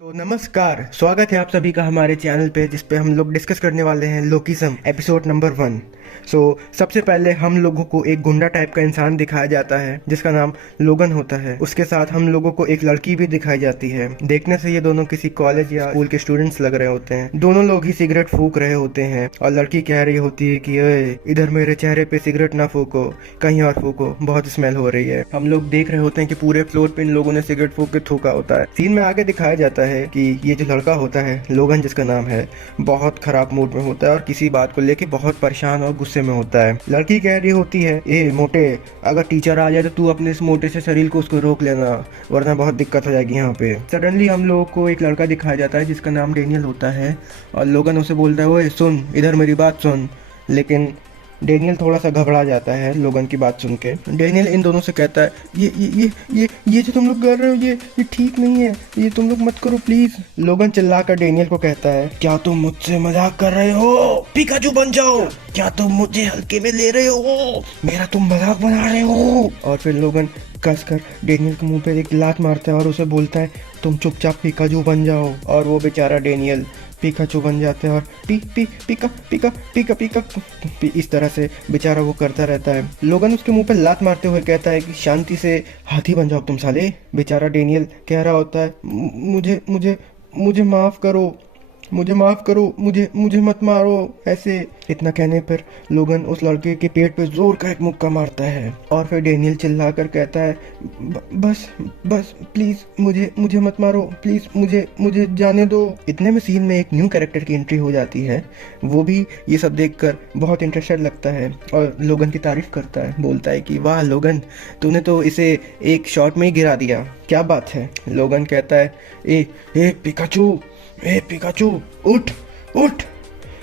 तो नमस्कार, स्वागत है आप सभी का हमारे चैनल पे, जिस पे हम लोग डिस्कस करने वाले हैं लोकिज्म एपिसोड नंबर 1। सबसे पहले हम लोगों को एक गुंडा टाइप का इंसान दिखाया जाता है जिसका नाम लोगन होता है। उसके साथ हम लोगों को एक लड़की भी दिखाई जाती है। देखने से ये दोनों किसी कॉलेज या स्कूल के स्टूडेंट्स लग रहे होते हैं। दोनों लोग ही सिगरेट फूक रहे होते हैं और लड़की कह रही होती है कि ओए, इधर मेरे चेहरे पे सिगरेट ना फूको, कहीं और फूको, बहुत स्मेल हो रही है। हम लोग देख रहे होते हैं कि पूरे फ्लोर पे इन लोगों ने सिगरेट फूक के थूका होता है। सीन में आगे दिखाया जाता है कि ये जो लड़का होता है, लोगन जिसका नाम है, बहुत खराब मूड में होता है और किसी बात को लेके बहुत परेशान और गुस्से में होता है। लड़की कह रही होती है, ए मोटे, अगर टीचर आ जाए तो तू अपने इस मोटे से शरीर को उसको रोक लेना, वरना बहुत दिक्कत हो जाएगी यहाँ पे। सडनली हम लोगों को एक लड़का दिखाया जाता है जिसका नाम डेनियल होता है और लोगन उसे बोलता है, ओए सुन, इधर मेरी बात सुन। लेकिन डेनियल थोड़ा सा घबरा जाता है लोगन की बात सुन के। डेनियल इन दोनों से कहता है, ये जो तुम लोग कर रहे हो, ये ठीक नहीं है, ये तुम लोग मत करो प्लीज। लोगन चिल्लाकर डेनियल को कहता है, क्या तुम मुझसे मजाक कर रहे हो? पिकाचू बन जाओ। क्या तुम मुझे हल्के में ले रहे हो? मेरा तुम मजाक बना रहे हो? और फिर लोगन कसकर डेनियल के मुंह पे एक लात मारता है और उसे बोलता है, तुम चुपचाप पिकाचू बन जाओ। और वो बेचारा डेनियल पिकाचू बन जाते हैं और पी पी पिका पिका पिका पिका इस तरह से बेचारा वो करता रहता है। लोगन उसके मुंह पे लात मारते हुए कहता है कि शांति से हाथी बन जाओ तुम साले। बेचारा डेनियल कह रहा होता है, मुझे मुझे मुझे माफ करो, मुझे माफ करो, मुझे मुझे मत मारो ऐसे। इतना कहने पर लोगन उस लड़के के पेट पे जोर का एक मुक्का मारता है और फिर डेनियल चिल्लाकर कहता है, बस बस प्लीज मुझे मुझे मत मारो, प्लीज मुझे मुझे जाने दो। इतने में सीन में एक न्यू कैरेक्टर की एंट्री हो जाती है। वो भी ये सब देखकर बहुत इंटरेस्टेड लगता है और लोगन की तारीफ करता है। बोलता है कि वाह लोगन, तूने तो इसे एक शॉट में ही गिरा दिया, क्या बात है। लोगन कहता है, ए पिकाचू, ए पिकाचू, उठ उठ।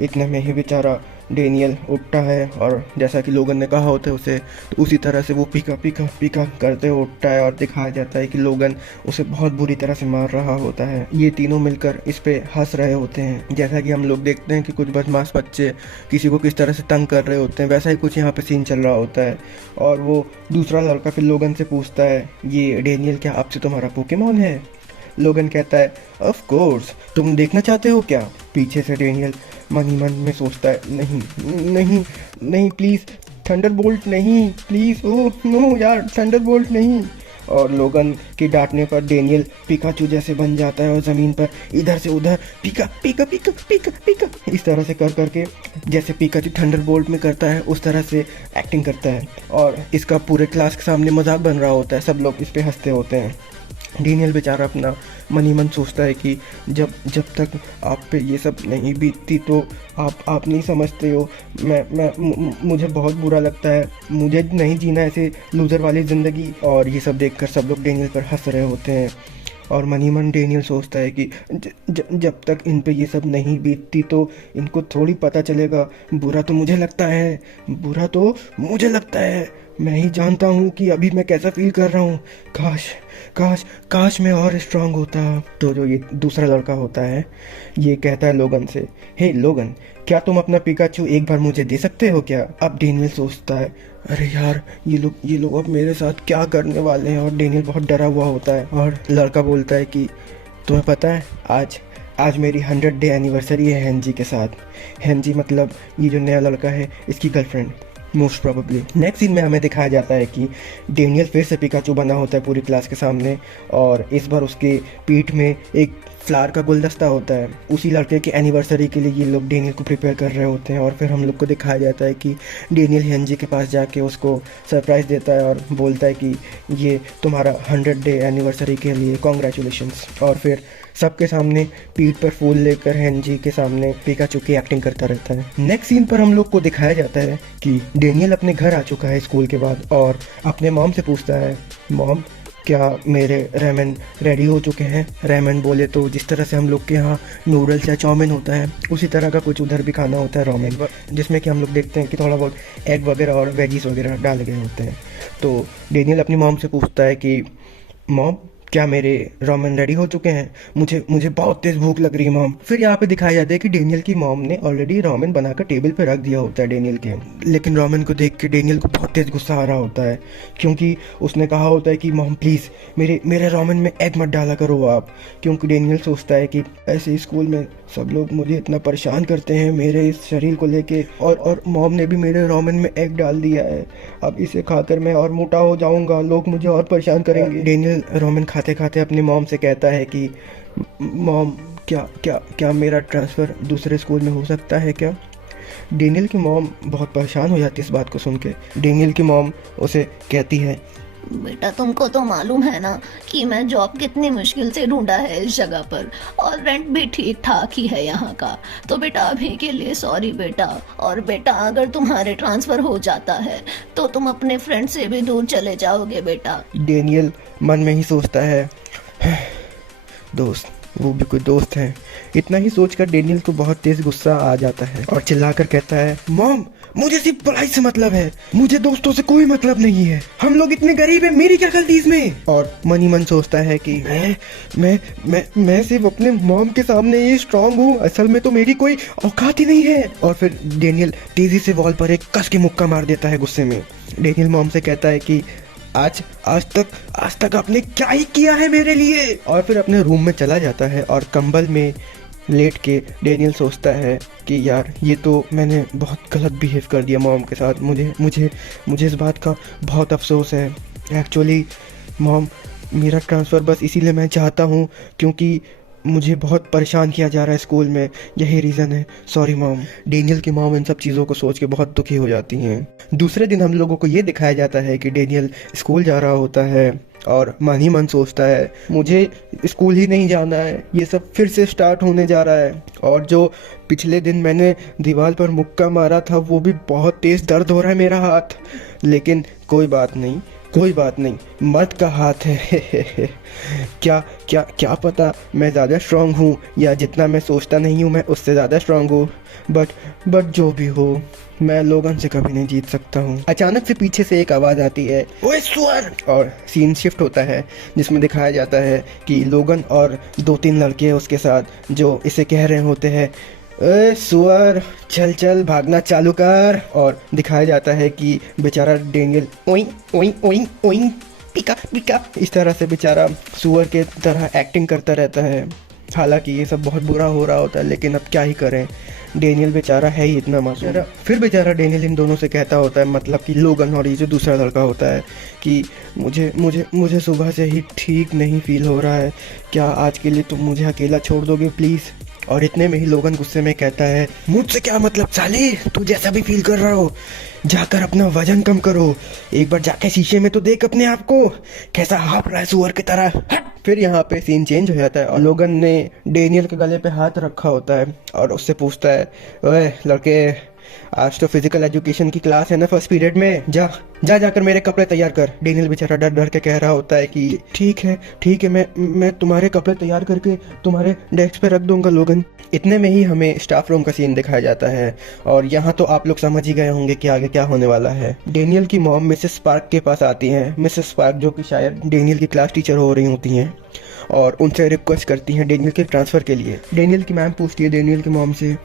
इतने में ही बेचारा डेनियल उठता है और जैसा कि लोगन ने कहा होता है उसे, तो उसी तरह से वो पीका पीका पीका करते हुए उठता है और दिखाया जाता है कि लोगन उसे बहुत बुरी तरह से मार रहा होता है। ये तीनों मिलकर इस पे हंस रहे होते हैं। जैसा कि हम लोग देखते हैं कि कुछ बदमाश बच्चे किसी को किस तरह से तंग कर रहे होते हैं, वैसा ही कुछ यहाँ पे सीन चल रहा होता है। और वो दूसरा लड़का फिर लोगन से पूछता है, ये डेनियल क्या आपसे तुम्हारा पोकेमॉन है? लोगन कहता है, ऑफ कोर्स, तुम देखना चाहते हो क्या? पीछे से डेनियल मन ही मन में सोचता है, नहीं नहीं नहीं प्लीज़ थंडरबोल्ट नहीं, प्लीज़, ओह नो यार, थंडरबोल्ट नहीं। और लोगन के डांटने पर डेनियल पिकाचू जैसे बन जाता है और ज़मीन पर इधर से उधर पिका पिका पिका पिका पिका इस तरह से कर करके, जैसे पिकाचू थंडरबोल्ट में करता है उस तरह से एक्टिंग करता है। और इसका पूरे क्लास के सामने मजाक बन रहा होता है, सब लोग इस पे हंसते होते हैं। डेनियल बेचारा अपना मन ही मन सोचता है कि जब जब तक आप पे ये सब नहीं बीतती तो आप नहीं समझते हो, मुझे बहुत बुरा लगता है, मुझे नहीं जीना ऐसे लूज़र वाली ज़िंदगी। और ये सब देखकर सब लोग डेनियल पर हंस रहे होते हैं और मन ही मन डेनियल सोचता है कि जब तक इन पे ये सब नहीं बीतती तो इनको थोड़ी पता चलेगा। बुरा तो मुझे लगता है, बुरा तो मुझे लगता है, मैं ही जानता हूँ कि अभी मैं कैसा फील कर रहा हूँ। काश काश काश मैं और स्ट्रांग होता। तो जो ये दूसरा लड़का होता है ये कहता है लोगन से, हे लोगन, क्या तुम अपना पिकाचू एक बार मुझे दे सकते हो क्या? अब डेनियल सोचता है, अरे यार, ये लोग अब मेरे साथ क्या करने वाले हैं। और डेनियल बहुत डरा हुआ होता है और लड़का बोलता है कि तुम्हें पता है, आज मेरी 100 डे एनिवर्सरी है हेनजी के साथ। हेनजी मतलब ये जो नया लड़का है, इसकी girlfriend most probably. Next scene में हमें दिखाया जाता है कि डेनियल फिर से पिकाचू बना होता है पूरी क्लास के सामने और इस बार उसके पीठ में एक फ्लावर का गुलदस्ता होता है। उसी लड़के की एनिवर्सरी के लिए ये लोग डेनियल को प्रिपेयर कर रहे होते हैं और फिर हम लोग को दिखाया जाता है कि डेनियल हेनजी के पास जाके उसको सरप्राइज़ देता है और बोलता है कि ये तुम्हारा 100 डे एनिवर्सरी के लिए कॉन्ग्रेचुलेशंस। और फिर सबके सामने पीठ पर फूल लेकर हेनजी के सामने पिकाचू की एक्टिंग करता रहता है। नेक्स्ट सीन पर हम लोग को दिखाया जाता है कि डेनियल अपने घर आ चुका है स्कूल के बाद और अपने मॉम से पूछता है, मॉम, क्या मेरे रेमन रेडी हो चुके हैं? रेमन बोले तो जिस तरह से हम लोग के यहाँ नूडल्स या चाउमीन होता है उसी तरह का कुछ उधर भी खाना होता है, रोमेन, जिसमें कि हम लोग देखते हैं कि थोड़ा बहुत एग वगैरह और वेजीज वगैरह डाले गए होते हैं। तो डेनियल अपनी मॉम से पूछता है कि मॉम, क्या मेरे रोमन रेडी हो चुके हैं? मुझे मुझे बहुत तेज भूख लग रही है मॉम। फिर यहाँ पे दिखाया जाता है कि डेनियल की मॉम ने ऑलरेडी रोमन बनाकर टेबल पे रख दिया होता है डेनियल के, लेकिन रोमन को देख के डेनियल को बहुत तेज गुस्सा आ रहा होता है, क्योंकि उसने कहा होता है कि मॉम प्लीज़ मेरे मेरे रोमन में एग मत डाला करो आप। क्योंकि डेनियल सोचता है कि ऐसे स्कूल में सब लोग मुझे इतना परेशान करते हैं मेरे इस शरीर को लेके, और मॉम ने भी मेरे रोमन में एग डाल दिया है, अब इसे खाकर मैं और मोटा हो जाऊंगा, लोग मुझे और परेशान करेंगे। डेनियल रोमन खाते खाते अपनी मॉम से कहता है कि मॉम क्या क्या क्या मेरा ट्रांसफ़र दूसरे स्कूल में हो सकता है क्या? डेनियल की मॉम बहुत परेशान हो जाती है इस बात को सुन के। डेनियल की मॉम उसे कहती है, बेटा तुमको तो मालूम है ना कि मैं जॉब कितनी मुश्किल से ढूंढा है इस जगह पर, और रेंट भी ठीक ठाक ही है यहाँ का, तो बेटा अभी के लिए सॉरी बेटा। और बेटा अगर तुम्हारे ट्रांसफर हो जाता है तो तुम अपने फ्रेंड से भी दूर चले जाओगे बेटा। डेनियल मन में ही सोचता है, दोस्त, वो भी कोई दोस्त है। इतना ही सोचकर डेनियल को बहुत तेज गुस्सा आ जाता है और चिल्लाकर कहता है, मॉम मुझे सिर्फ पढ़ाई से मतलब है, मुझे दोस्तों से कोई मतलब नहीं है, हम लोग इतने गरीब हैं, मेरी क्या गलती इसमें? और मन ही मन सोचता है कि मैं सिर्फ अपने मॉम के सामने ही स्ट्रांग हूँ, असल में तो मेरी कोई औकात ही नहीं है। और फिर डेनियल तेजी से वॉल पर एक कस के मुक्का मार देता है गुस्से में। डेनियल मॉम से कहता है कि आज तक आपने क्या ही किया है मेरे लिए। और फिर अपने रूम में चला जाता है और कंबल में लेट के डेनियल सोचता है कि यार ये तो मैंने बहुत गलत बिहेव कर दिया मॉम के साथ, मुझे इस बात का बहुत अफसोस है। एक्चुअली मॉम मेरा ट्रांसफ़र बस इसीलिए मैं चाहता हूँ क्योंकि मुझे बहुत परेशान किया जा रहा है स्कूल में, यही रीज़न है, सॉरी मॉम। डेनियल की मॉम इन सब चीज़ों को सोच के बहुत दुखी हो जाती हैं। दूसरे दिन हम लोगों को ये दिखाया जाता है कि डेनियल स्कूल जा रहा होता है और मन ही मन सोचता है मुझे स्कूल ही नहीं जाना है, ये सब फिर से स्टार्ट होने जा रहा है। और जो पिछले दिन मैंने दीवार पर मुक्का मारा था वो भी बहुत तेज़ दर्द हो रहा है मेरा हाथ, लेकिन कोई बात नहीं, मर्द का हाथ है। क्या पता मैं ज़्यादा स्ट्रांग हूँ या जितना मैं सोचता नहीं हूँ मैं उससे ज़्यादा स्ट्रांग हूँ, बट जो भी हो मैं लोगन से कभी नहीं जीत सकता हूँ। अचानक से पीछे से एक आवाज़ आती है, ओए सुअर! और सीन शिफ्ट होता है जिसमें दिखाया जाता है कि लोगन और 2-3 लड़के उसके साथ जो इसे कह रहे होते हैं, ए सुअर चल भागना चालू कर। और दिखाया जाता है कि बेचारा डेनियल ओइंग ओइंग ओइंग ओइंग पिका इस तरह से बेचारा सुअर के तरह एक्टिंग करता रहता है। हालांकि ये सब बहुत बुरा हो रहा होता है, लेकिन अब क्या ही करें, डेनियल बेचारा है ही इतना मासूम। फिर बेचारा डेनियल इन दोनों से कहता होता है, मतलब कि लोगन और ये जो दूसरा लड़का होता है, कि मुझे सुबह से ही ठीक नहीं फील हो रहा है, क्या आज के लिए तुम मुझे अकेला छोड़ दोगे प्लीज़? और इतने में ही लोगन गुस्से में कहता है, मुझसे क्या मतलब साले, तू जैसा भी फील कर रहा हो जाकर अपना वजन कम करो, एक बार जाके शीशे में तो देख अपने आप को, कैसा हाँफ रहा है सुअर की तरह। फिर यहाँ पे सीन चेंज हो जाता है और लोगन ने डेनियल के गले पे हाथ रखा होता है और उससे पूछता है, ओए लड़के, आज तो फिजिकल एजुकेशन की क्लास है ना फर्स्ट पीरियड में, जाकर मेरे कपड़े तैयार कर। डेनियल बेचारा डर डर के कह रहा होता है कि ठीक है मैं तुम्हारे कपड़े तैयार करके तुम्हारे डेस्क पे रख दूंगा लोगन। इतने में ही हमें स्टाफ रूम का सीन दिखाया जाता है और यहाँ तो आप लोग समझ ही गए होंगे कि आगे क्या होने वाला है। डेनियल की मॉम मिसेस स्पार्क के पास आती हैं, मिसेस स्पार्क जो कि शायद डेनियल की क्लास टीचर हो रही होती हैं, और उनसे रिक्वेस्ट करती हैं डेनियल के ट्रांसफ़र के लिए। डेनियल की मैम पूछती है डेनियल की मॉम से,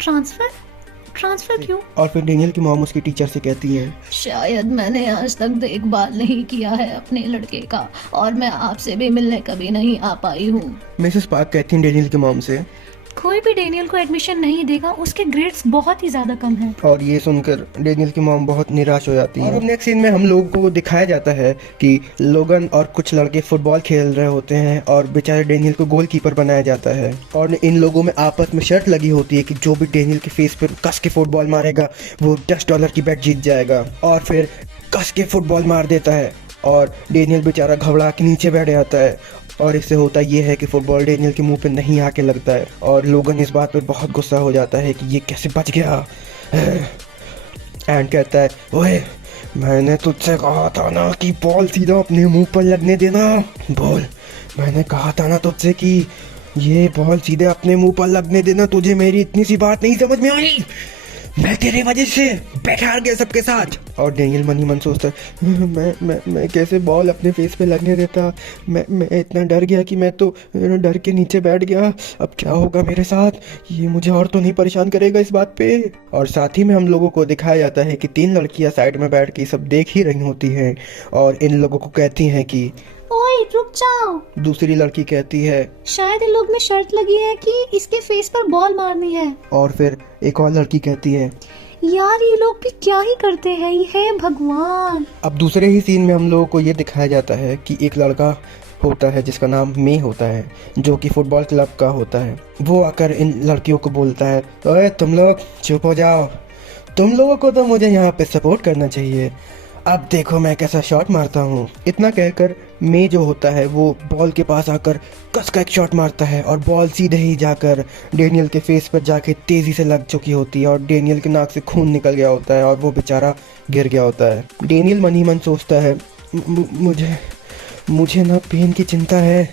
ट्रांसफर क्यों? और फिर डेनियल की मॉम उसकी टीचर से कहती है, शायद मैंने आज तक देखभाल नहीं किया है अपने लड़के का और मैं आपसे भी मिलने कभी नहीं आ पाई हूँ। मिसेस पार्क कहती हैं डेनियल की मॉम से, कोई भी डेनियल को एडमिशन नहीं देगा, उसके ग्रेड्स बहुत ही ज्यादा कम हैं। और ये सुनकर डेनियल की मॉम बहुत निराश हो जाती है। और नेक्स्ट सीन में हम लोगों को दिखाया जाता है कि लोगन और कुछ लड़के फुटबॉल खेल रहे होते हैं और बेचारे डेनियल को गोलकीपर बनाया जाता है, और इन लोगों में आपस में शर्त लगी होती है कि जो भी डेनियल के फेस पर कस के फुटबॉल मारेगा वो $10 की बेट जीत जाएगा। और फिर कस के फुटबॉल मार देता है और डेनियल बेचारा घबरा के नीचे बैठ जाता है, और इससे होता ये है कि फुटबॉल डेनियल के मुंह पे नहीं आके लगता है, और लोगन इस बात पर बहुत गुस्सा हो जाता है कि ये कैसे बच गया। एंड कहता है, ओए मैंने तुझसे कहा था ना कि बॉल सीधा अपने मुंह पर लगने देना, बॉल मैंने कहा था ना तुझसे कि ये बॉल सीधे अपने मुंह पर लगने देना, तुझे मेरी इतनी सी बात नहीं समझ में आई? मैं तेरे वजह से बैठा गया सबके साथ। और डेनियल मन ही मन सोचता है मैं कैसे बॉल अपने फेस पे लगने देता। मैं इतना डर गया कि मैं तो डर के नीचे बैठ गया। अब क्या होगा मेरे साथ, ये मुझे और तो नहीं परेशान करेगा इस बात पे। और साथ ही में हम लोगों को दिखाया जाता है कि 3 लड़कियां साइड में बैठ के सब देख ही रही होती हैं और इन लोगों को कहती हैं कि ओए रुक जाओ। दूसरी लड़की कहती है शायद इन लोग में शर्त लगी है कि इसके फेस पर बॉल मारनी है। और फिर एक और लड़की कहती है यार ये लोग भी क्या ही करते हैं, ये है भगवान। अब दूसरे ही सीन में हम लोगों को ये दिखाया जाता है कि एक लड़का होता है जिसका नाम मे होता है, जो कि फुटबॉल क्लब का होता है। वो आकर इन लड़कियों को बोलता है, ओए तुम लोग चुप हो जाओ, तुम लोगों को तो मुझे यहाँ पे सपोर्ट करना चाहिए। अब देखो मैं कैसा शॉट मारता हूँ। इतना कहकर मे जो होता है वो बॉल के पास आकर कस का एक शॉट मारता है और बॉल सीधे ही जाकर डेनियल के फेस पर जाके तेज़ी से लग चुकी होती है और डेनियल के नाक से खून निकल गया होता है और वो बेचारा गिर गया होता है। डेनियल मन ही मन सोचता है मुझे ना पेन की चिंता है,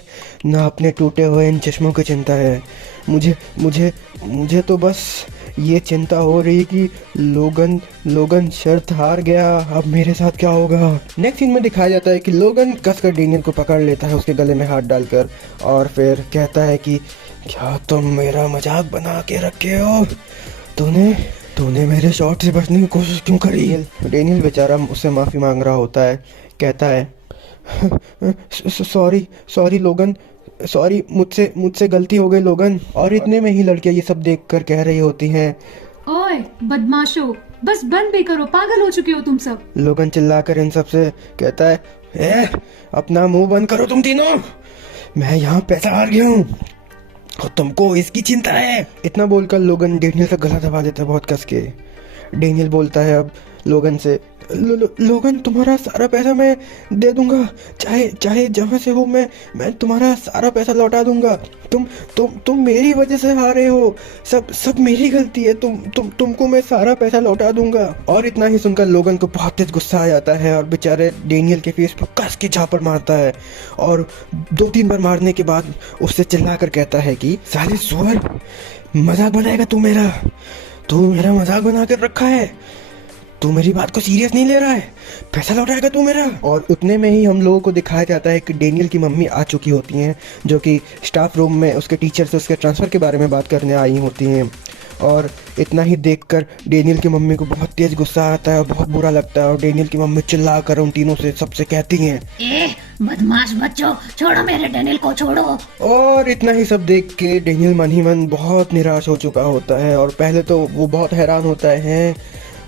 ना अपने टूटे हुए इन चश्मों की चिंता है। मुझे तो बस ये चिंता हो रही कि लोगन शर्त हार गया, अब मेरे साथ क्या होगा। नेक्स्ट सीन में दिखाया जाता है कि लोगन कसकर डेनियल को पकड़ लेता है उसके गले में हाथ डालकर और फिर कहता है कि क्या तुम मेरा मजाक बना के रखे हो, तूने मेरे शॉट से बचने की कोशिश क्यों करी। डेनियल बेचारा उससे माफ़ी मांग रहा होता है, कहता है सॉरी लोगन, सॉरी मुझसे गलती हो गई लोगन। और इतने में ही लड़कियां ये सब देखकर कह रही होती हैं, ओए बदमाशो, बस बंद भी करो, पागल हो चुके हो तुम सब। लोगन चिल्लाकर इन सब से कहता है अपना मुंह बंद करो तुम तीनों, मैं यहाँ पैसा हार गया हूँ और तुमको इसकी चिंता है। इतना बोलकर लोगन डेनियल का गला दबा देता है बहुत कस के। डेनियल बोलता है अब लोगन से, लोगन तुम्हारा सारा पैसा मैं दे दूंगा, चाहे जहाँ से हो मैं तुम्हारा सारा पैसा लौटा दूंगा। तुम मेरी वजह से हारे हो, सब मेरी गलती है, तुमको मैं सारा पैसा लौटा दूंगा। और इतना ही सुनकर लोगन को बहुत तेज गुस्सा आ जाता है और बेचारे डेनियल के फेस पर कस के झापड़ मारता है और 2-3 बार मारने के बाद उससे चिल्लाकर कहता है कि साले सुअर, मजाक बनाएगा तू मेरा मजाक बना कर रखा है, तू मेरी बात को सीरियस नहीं ले रहा है, पैसा लौटाएगा तू मेरा। और उतने में ही हम लोगों को दिखाया जाता है कि डेनियल की मम्मी आ चुकी होती हैं, जो कि स्टाफ रूम में उसके टीचर से उसके ट्रांसफ़र के बारे में बात करने आई होती हैं। और इतना ही देखकर डेनियल की मम्मी को बहुत तेज़ गुस्सा आता है और बहुत बुरा लगता है और डेनियल की मम्मी चिल्ला कर उन तीनों से सबसे कहती हैं, बदमाश बच्चों, छोड़ो मेरे डेनियल को, छोड़ो। और इतना ही सब देख के डेनियल मन ही मन बहुत निराश हो चुका होता है और पहले तो वो बहुत हैरान होता है,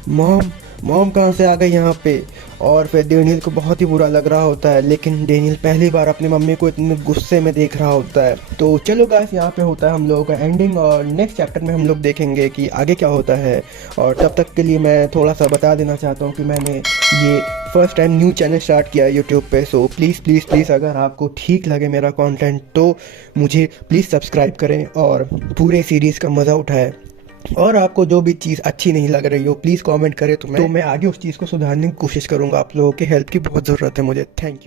मॉम कहाँ से आ गई यहाँ पे। और फिर डेनियल को बहुत ही बुरा लग रहा होता है, लेकिन डेनियल पहली बार अपनी मम्मी को इतने गुस्से में देख रहा होता है। तो चलो गाइस, यहाँ पे होता है हम लोगों का एंडिंग और नेक्स्ट चैप्टर में हम लोग देखेंगे कि आगे क्या होता है। और तब तक के लिए मैं थोड़ा सा बता देना चाहता हूँ कि मैंने ये first time new channel start किया है यूट्यूब पे। सो प्लीज़ अगर आपको ठीक लगे मेरा कंटेंट तो मुझे प्लीज़ सब्सक्राइब करें और पूरे सीरीज़ का मज़ा उठाएं। और आपको जो भी चीज़ अच्छी नहीं लग रही हो प्लीज़ कमेंट करें, तो मैं आगे उस चीज़ को सुधारने की कोशिश करूँगा। आप लोगों की हेल्प की बहुत ज़रूरत है मुझे। Thank you.